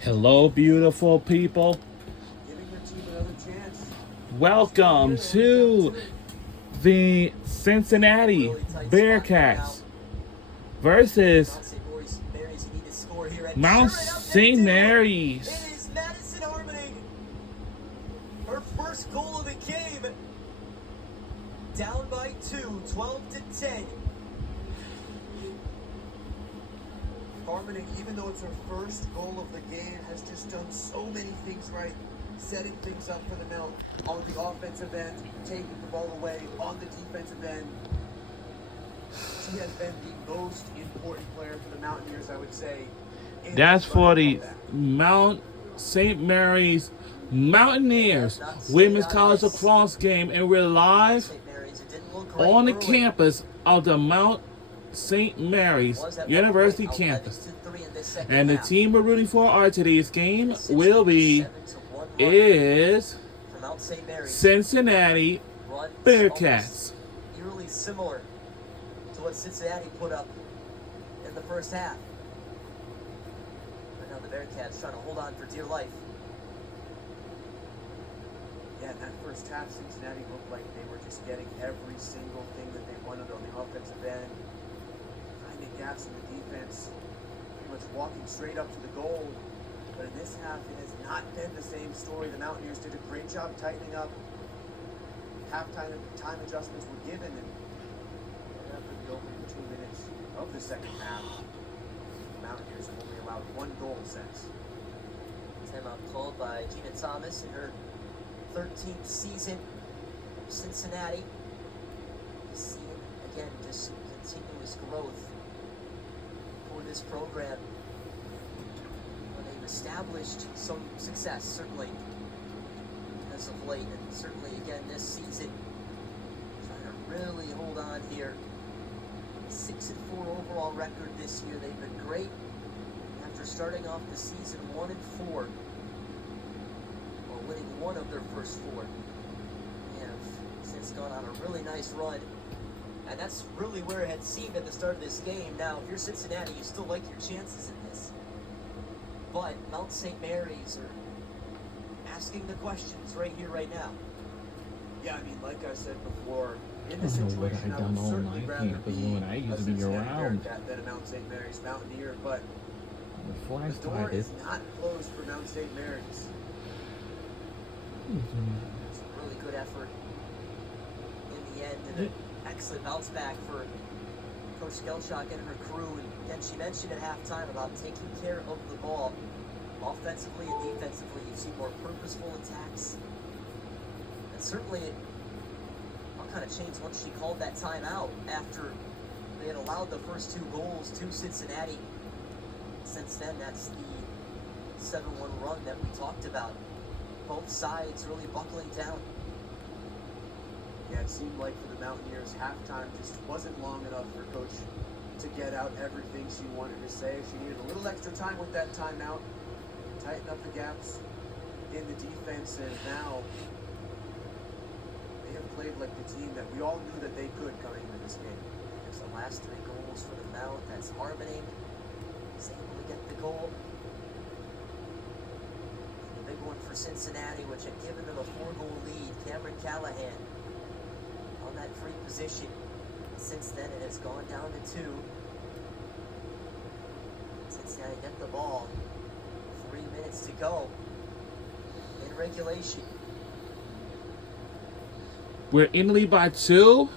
Hello, beautiful people. Welcome to the Cincinnati Bearcats versus Mount St. Mary's. It is Madison Harmoning. Her first goal of the game. Down by 2, 12-10. Harmoning, even though it's her first goal of the game, has just done so many things right, setting things up for the Mount on the offensive end, taking the ball away on the defensive end. She has been the most important player for the Mountaineers, I would say. That's for the Mount St. Mary's Mountaineers Women's College Lacrosse game, and we're live on the campus of the Mount St. Mary's University campus. And the team we're rooting for our today's game is Cincinnati Bearcats. Eerily similar to what Cincinnati put up in the first half. Right now the Bearcats trying to hold on for dear life. Yeah, in that first half, Cincinnati looked like they were just getting every single thing that they wanted on the offensive end. Finding gaps in the defense, pretty much walking straight up to the goal. But in this half, it has not been the same story. The Mountaineers did a great job tightening up. Halftime time adjustments were given, and after the opening 2 minutes of the second half, the Mountaineers have only allowed 1 goal since. Timeout called by Gina Thomas in her 13th season of Cincinnati. You see, again, just continuous growth for this program. Well, they've established some success, certainly, as of late, and certainly again this season. Trying to really hold on here. 6-4 overall record this year. They've been great after starting off the season 1-4. Winning 1 of their first 4. They have since gone on a really nice run. And that's really where it had seemed at the start of this game. Now, if you're Cincinnati, you still like your chances in this. But Mount St. Mary's are asking the questions right here, right now. Yeah, I mean, like I said before, in this situation, I would certainly rather be a Cincinnati Bearcat than a Mount St. Mary's Mountaineer, but the door is not closed for Mount St. Mary's. It's a really good effort in the end, and an excellent bounce back for Coach Gelchuk and her crew. And again, she mentioned at halftime about taking care of the ball offensively and defensively. You've seen more purposeful attacks, and certainly it all kind of changed once she called that timeout after they had allowed the first 2 goals to Cincinnati. Since then, that's the 7-1 run that we talked about. Both sides really buckling down. Yeah, it seemed like for the Mountaineers, halftime just wasn't long enough for Coach to get out everything she wanted to say. She needed a little extra time with that timeout, tighten up the gaps in the defense, and now they have played like the team that we all knew that they could coming into this game. There's the last 3 goals for the Mount. That's Harmoning. He's able to get the goal. Big one for Cincinnati, which had given them a 4-goal lead. Cameron Callahan on that free position. Since then, it has gone down to 2. Cincinnati get the ball. 3 minutes to go in regulation. We're in the lead by 2.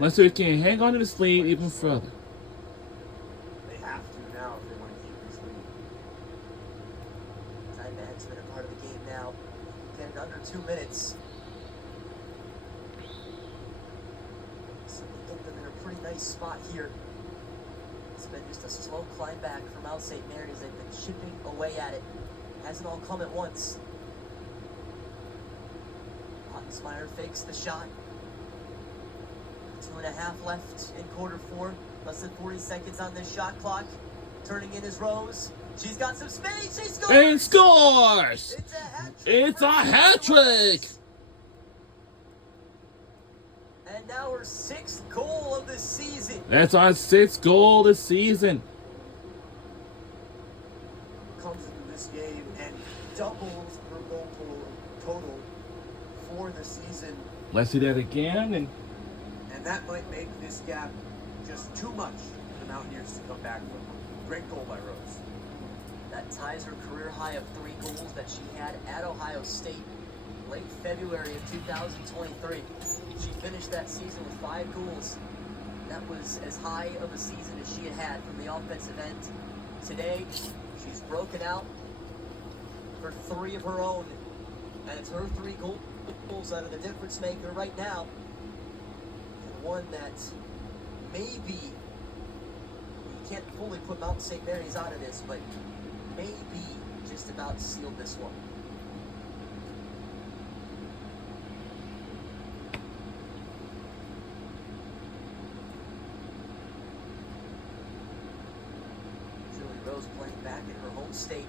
Let's see if we can hang on to this lead even further. They have to now if they want to keep this lead. Time management a part of the game now. Get it under 2 minutes. So they get them in a pretty nice spot here. It's been just a slow climb back from Mount St. Mary's. They've been chipping away at it. Hasn't all come at once. Hottensmeyer fakes the shot. 2.5 left in quarter 4. Less than 40 seconds on this shot clock. Turning in his Rose. She's got some space. She scores! And scores! It's a hat trick! And now her 6th goal of the season. That's our 6th goal this season. this game and doubles her goal total for the season. Let's do that again. And that might make this gap just too much for the Mountaineers to come back from. Great goal by Rose. That ties her career high of 3 goals that she had at Ohio State late February of 2023. She finished that season with 5 goals. That was as high of a season as she had from the offensive end. Today, she's broken out for 3 of her own. And it's her 3 goals that are the difference maker right now. And one that maybe, you can't fully put Mount St. Mary's out of this, but maybe just about sealed this one. Rose playing back in her home state.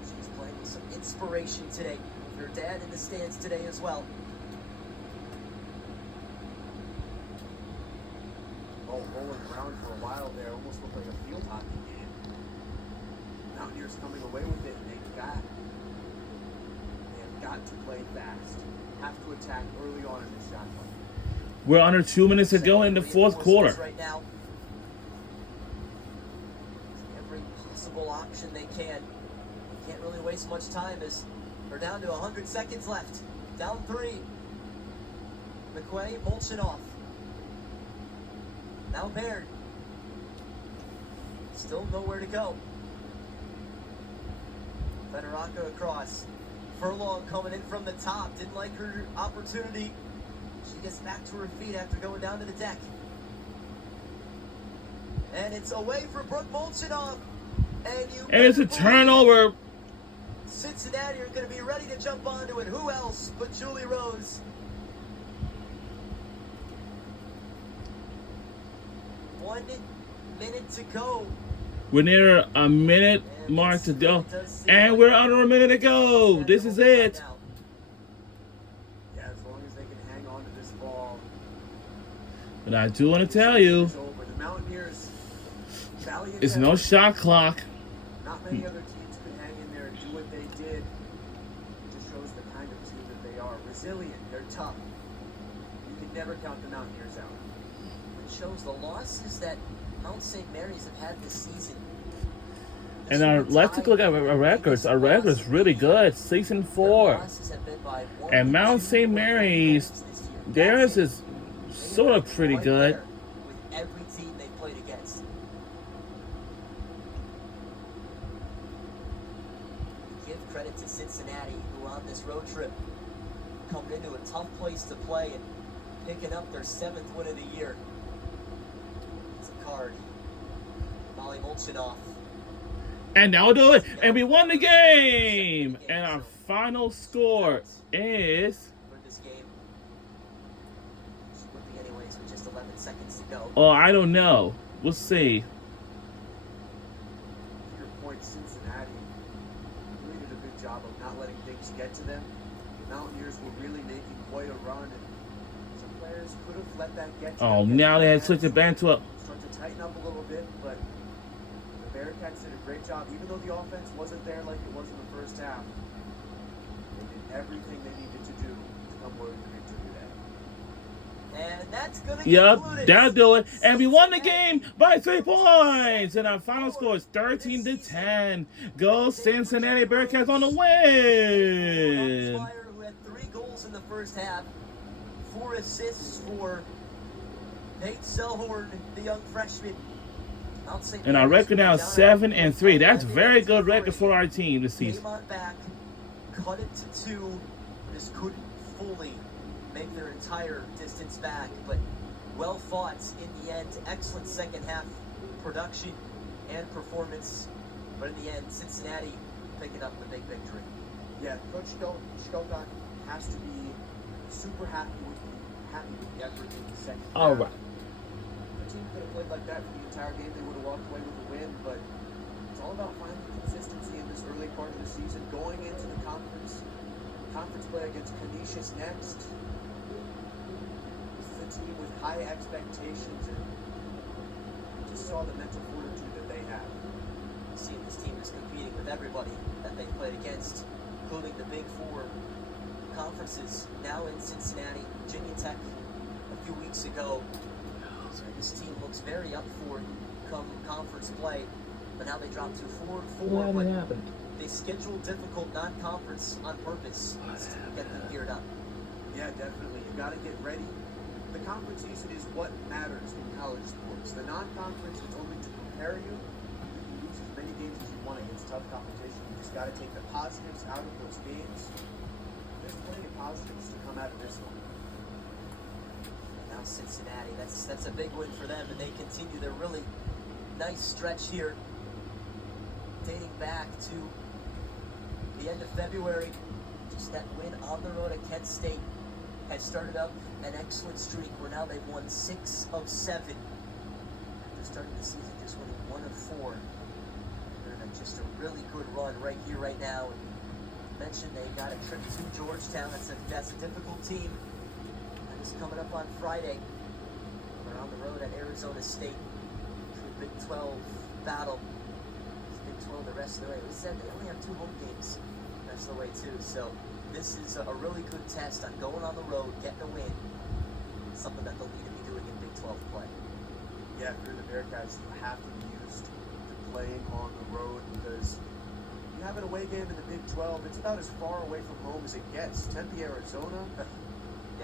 She's playing with some inspiration today. With her dad in the stands today as well. Oh, rolling around for a while there, almost looked like a field hockey game. Mountaineers coming away with it, and they've got to play fast. Have to attack early on in the shot clock. We're under 2 minutes to go in the fourth quarter. Right now. Option they can. Can't really waste much time as we're down to 100 seconds left. Down 3. McQuay, Molchanov. Now Baird. Still nowhere to go. Federaca across. Furlong coming in from the top. Didn't like her opportunity. She gets back to her feet after going down to the deck. And it's away from Brooke Molchanov. And it's a turnover. Cincinnati are going to be ready to jump onto it. Who else but Julie Rose? 1 minute to go. We're near a minute mark to go. And we're under a minute to go. This is it. Yeah, as long as they can hang on to this ball. But I do want to tell you, The Mountaineers, it's no shot clock. Not many other teams could hang in there and do what they did. It just shows the kind of team that they are. Resilient, they're tough. You can never count the Mountaineers out. It shows the losses that Mount St. Mary's have had this season. And let's take a look at our records. Our record's really good. 6-4. And Mount St. Mary's, theirs is sort of pretty good. With every team they played against. Give credit to Cincinnati, who on this road trip coming into a tough place to play and picking up their 7th win of the year. It's a card. Molly Molchanov. And now we'll do it. And we won the game. And our final score is... For this game. Slipping anyways with just 11 seconds to go. Oh, I don't know. We'll see. To your point, Cincinnati really did a good job of not letting things get to them. The Mountaineers were really making quite a run, and some players could have let that get to them. Oh, now they had to switch it back to a... Start to tighten up a little bit, but the Bearcats did a great job. Even though the offense wasn't there like it was in the first half, they did everything they needed to do to come away with the victory today. And that's going to Yep, that'll do it. And we won the game by 3 points. And our final score is 13-10. Go Cincinnati Bearcats on the win. Who had 3 goals in the first half. 4 assists for Nate Selhorn, the young freshman. And our record now is 7-3. That's a very good record for our team this season. Came on back, cut it to 2. Just couldn't fully make their entire distance back, but well fought in the end. Excellent second half production and performance, but in the end, Cincinnati picking up the big victory. Yeah, Coach Stelkach has to be super happy with the effort in the second half. All right. The team could have played like that for the entire game. They would have walked away with a win, but it's all about finding consistency in this early part of the season. Going into the conference play against Canisius next. This is a team with high expectations, and you just saw the mental fortitude that they have. See, this team is competing with everybody that they played against, including the Big Four conferences. Now in Cincinnati, Virginia Tech a few weeks ago. So this team looks very up for come conference play, but now they dropped to 4-4. But happened? they schedule difficult non-conference on purpose to get them geared up. Yeah, definitely. You got to get ready. The conference season is what matters in college sports. The non-conference is only to prepare you. You can lose as many games as you want against tough competition. You just got to take the positives out of those games. There's plenty of positives to come out of this one. Now Cincinnati, that's a big win for them, and they continue their really nice stretch here, dating back to the end of February. Just that win on the road at Kent State had started up an excellent streak where now they've won 6 of 7. After starting the season just winning 1 of 4. They're in just a really good run right here, right now. And mentioned they got a trip to Georgetown. That's a difficult team. That is coming up on Friday. They're on the road at Arizona State to a Big 12 battle. It's Big 12 the rest of the way. We said they only have 2 home games the rest of the way too. So this is a really good test on going on the road, getting a win. Something that they'll need to be doing in Big 12 play. Yeah, if you're the Bearcats, you have to be used to playing on the road because you have an away game in the Big 12. It's about as far away from home as it gets. Tempe, Arizona,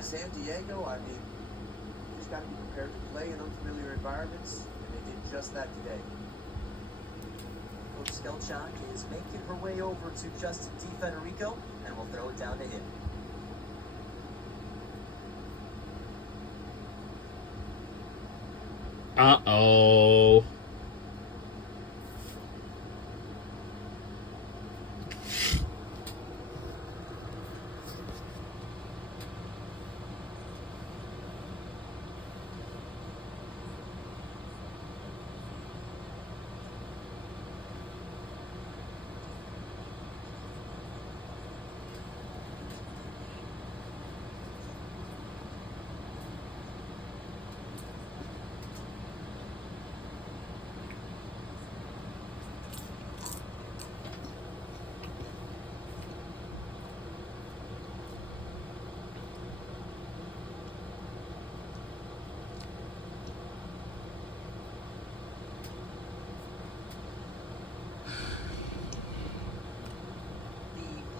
San Diego. I mean, you just got to be prepared to play in unfamiliar environments, and they did just that today. Coach Skelchak is making her way over to Justin DiFederico, and we'll throw it down to him. Uh-oh.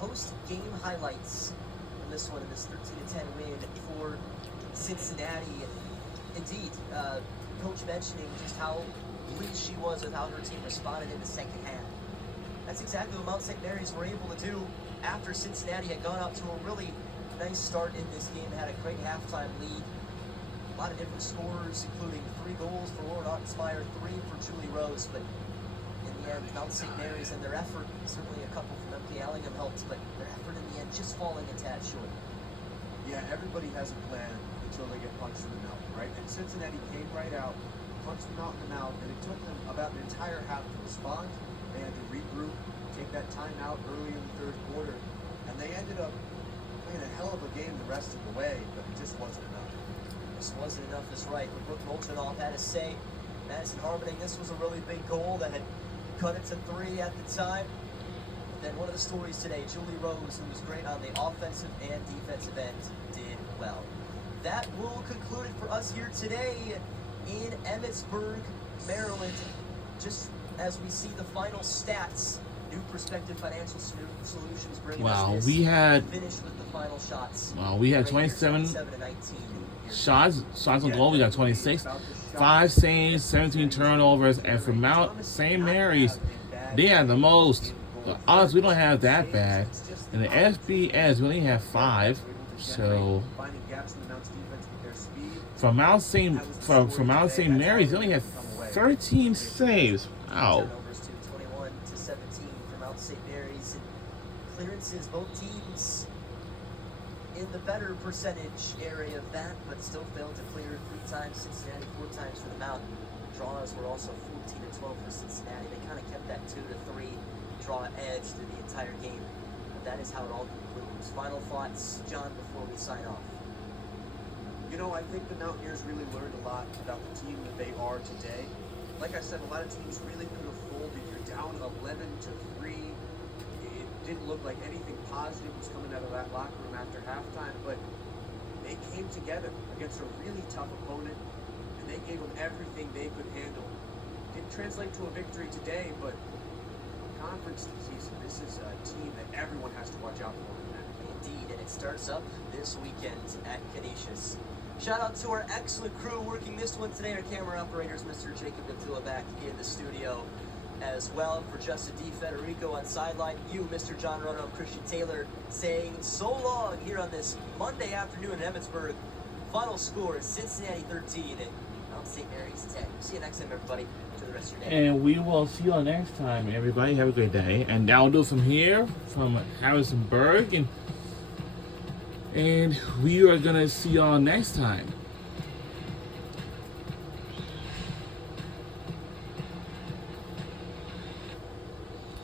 Post-game highlights from this one, in this 13-10 win for Cincinnati. And indeed, Coach mentioning just how pleased she was with how her team responded in the second half. That's exactly what Mount St. Mary's were able to do after Cincinnati had gone out to a really nice start in this game. They had a great halftime lead. A lot of different scores, including 3 goals for Lauren Ottenspire, 3 for Julie Rose, but in the end, Mount St. Mary's and their effort, certainly a couple from MK Allingham helped, but their effort in the end just falling a tad short. Yeah, everybody has a plan until they get punched in the mouth, right? And Cincinnati came right out, punched them out in the mouth, and it took them about an entire half to respond. They had to regroup, take that time out early in the third quarter, and they ended up playing a hell of a game the rest of the way, but it just wasn't enough. This wasn't enough is right. What Brooke Molchanoff had to say. Madison Harmoning, this was a really big goal that had cut it to 3 at the time. Then one of the stories today, Julie Rose, who was great on the offensive and defensive end, did well. That will conclude it for us here today in Emmitsburg, Maryland. Just as we see the final stats, New Perspective Financial Solutions bringing us this. We had finished with the final shots. we had 27 shots on goal. We got 26, 5 saves, 17 turnovers, and for Mount St. Mary's, they had the most. Us, we don't have that bad. In the FBS, we only have 5. So from Mount St. Mary's, they only have 13 saves. Wow. Turnovers to 21 to 17 for Mount St. Mary's. And clearances, both teams in the better percentage area of that, but still failed to clear 3 times. Cincinnati 4 times for the Mount. Draws were also 14 to 12 for Cincinnati. They kind of kept that 2 to 3 draw edge through the entire game. But that is how it all concludes. Final thoughts, John, before we sign off. You know, I think the Mountaineers really learned a lot about the team that they are today. Like I said, a lot of teams really could have folded. You're down 11 to 3. didn't look like anything positive was coming out of that locker room after halftime, but they came together against a really tough opponent, and they gave them everything they could handle. Didn't translate to a victory today, but conference season, this is a team that everyone has to watch out for. Indeed, and it starts up this weekend at Canisius. Shout out to our excellent crew working this one today. Our camera operators, Mr. Jacob Abdullah, back in the studio as well. For Justin D. Federico on sideline, you, Mr. John Rono, Christian Taylor, saying so long here on this Monday afternoon in Emmitsburg. Final score is Cincinnati 13 and Mount St. Mary's 10. See you next time, everybody. Enjoy the rest of your day. And we will see you next time, everybody. Have a great day. And that'll do from here, from Harrisonburg. And we are going to see y'all next time.